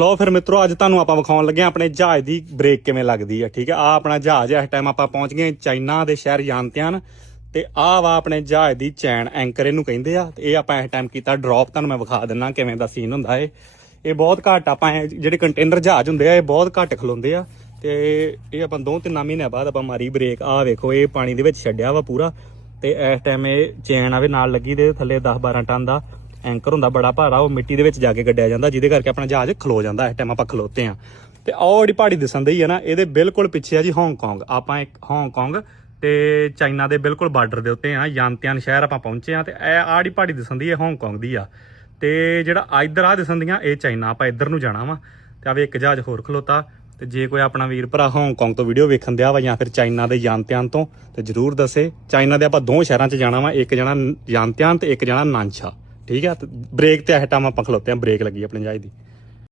ਲੋ ਫਿਰ ਮਿੱਤਰੋ ਅੱਜ ਤੁਹਾਨੂੰ ਆਪਾਂ ਵਿਖਾਉਣ ਲੱਗੇ ਆ ਆਪਣੇ ਜਹਾਜ਼ ਦੀ ਬ੍ਰੇਕ ਕਿਵੇਂ ਲੱਗਦੀ ਆ। ਠੀਕ ਹੈ, ਆ ਆਪਣਾ ਜਹਾਜ਼ ਇਸ ਟਾਈਮ ਆਪਾਂ ਪਹੁੰਚ ਗਏ ਚਾਈਨਾ ਦੇ ਸ਼ਹਿਰ ਯਾਨਤਿਆਨ ਤੇ ਆ ਵਾ ਆਪਣੇ ਜਹਾਜ਼ ਦੀ ਚੈਨ ਐਂਕਰ ਇਹਨੂੰ ਕਹਿੰਦੇ ਆ। ਤੇ ਇਹ ਆਪਾਂ ਇਸ ਟਾਈਮ ਕੀਤਾ ਡ੍ਰੌਪ, ਤੁਹਾਨੂੰ ਮੈਂ ਵਿਖਾ ਦਿੰਨਾ ਕਿਵੇਂ ਦਾ ਸੀਨ ਹੁੰਦਾ ਇਹ ਬਹੁਤ ਘੱਟ ਆਪਾਂ ਜਿਹੜੇ ਕੰਟੇਨਰ ਜਹਾਜ਼ ਹੁੰਦੇ ਆ ਇਹ ਬਹੁਤ ਘੱਟ ਖਲੋਂਦੇ ਆ ਤੇ ਇਹ ਆਪਾਂ 2-3 ਮਹੀਨਿਆਂ ਬਾਅਦ ਆਪਾਂ ਮਾਰੀ ਬ੍ਰੇਕ। ਆ ਵੇਖੋ ਇਹ ਪਾਣੀ ਦੇ ਵਿੱਚ ਛੱਡਿਆ ਵਾ ਪੂਰਾ ਤੇ ਇਸ ਟਾਈਮ ਇਹ ਚੈਨ ਆਵੇ ਨਾਲ ਲੱਗੀ ਤੇ ਥੱਲੇ 10-12 ਟਨ ਦਾ ਐਂਕਰ ਹੁੰਦਾ ਬੜਾ ਭਾਰਾ, ਉਹ ਮਿੱਟੀ ਦੇ ਵਿੱਚ ਜਾ ਕੇ ਗੱਡਿਆ ਜਾਂਦਾ ਜਿਹਦੇ ਕਰਕੇ ਆਪਣਾ ਜਹਾਜ਼ ਖਲੋ ਜਾਂਦਾ। ਇਸ ਟਾਈਮ ਆਪਾਂ ਖਲੋਤੇ ਆ ਤੇ ਉਹ ਜਿਹੜੀ ਪਹਾੜੀ ਦਿਸਣ ਦੀ ਆ ਨਾ ਇਹਦੇ ਬਿਲਕੁਲ ਪਿੱਛੇ ਆ ਜੀ ਹਾਂਗਕਾਂਗ। ਆਪਾਂ ਇੱਕ ਹਾਂਗਕਾਂਗ ਤੇ ਚਾਈਨਾ ਦੇ ਬਿਲਕੁਲ ਬਾਰਡਰ ਦੇ ਉੱਤੇ ਆ, ਯਾਨਤਿਆਨ ਸ਼ਹਿਰ ਆਪਾਂ ਪਹੁੰਚੇ ਆ ਤੇ ਇਹ ਆਹ ਜਿਹੜੀ ਪਹਾੜੀ ਦਿਸਣ ਦੀ ਇਹ ਹਾਂਗਕਾਂਗ ਦੀ ਆ ਤੇ ਜਿਹੜਾ ਇੱਧਰ ਆ ਦਿਸਣ ਦੀਆਂ ਇਹ ਚਾਈਨਾ। ਆਪਾਂ ਇੱਧਰ ਨੂੰ ਜਾਣਾ ਵਾ ਤੇ ਆਵੇ ਇੱਕ ਜਹਾਜ਼ ਹੋਰ ਖਲੋਤਾ। ਤੇ ਜੇ ਕੋਈ ਆਪਣਾ ਵੀਰ ਭਰਾ ਹਾਂਗਕਾਂਗ ਤੋਂ ਵੀਡੀਓ ਵੇਖਣ ਦਿਆ ਵਾ ਜਾਂ ਫਿਰ ਚਾਈਨਾ ਦੇ ਯਾਨਤਿਆਨ ਤੋਂ ਤੇ ਜ਼ਰੂਰ ਦੱਸੇ। ਚਾਈਨਾ ਦੇ ਆਪਾਂ 2 ਸ਼ਹਿਰਾਂ 'ਚ ਜਾਣਾ ਵਾ, ਇੱਕ ਜਾਣਾ ਯਾਨਤਿਆਨ ਤੇ ਇੱਕ ਜਾਣਾ ਨਾਨਸ਼ਾ। ਠੀਕ ਹੈ, ਬ੍ਰੇਕ ਤੇ ਇਸ ਟਾਈਮ ਆਪਾਂ ਖਲੋਤੇ ਆ, ਬ੍ਰੇਕ ਲੱਗੀ ਆਪਣੇ ਜਹਾਜ਼ ਦੀ।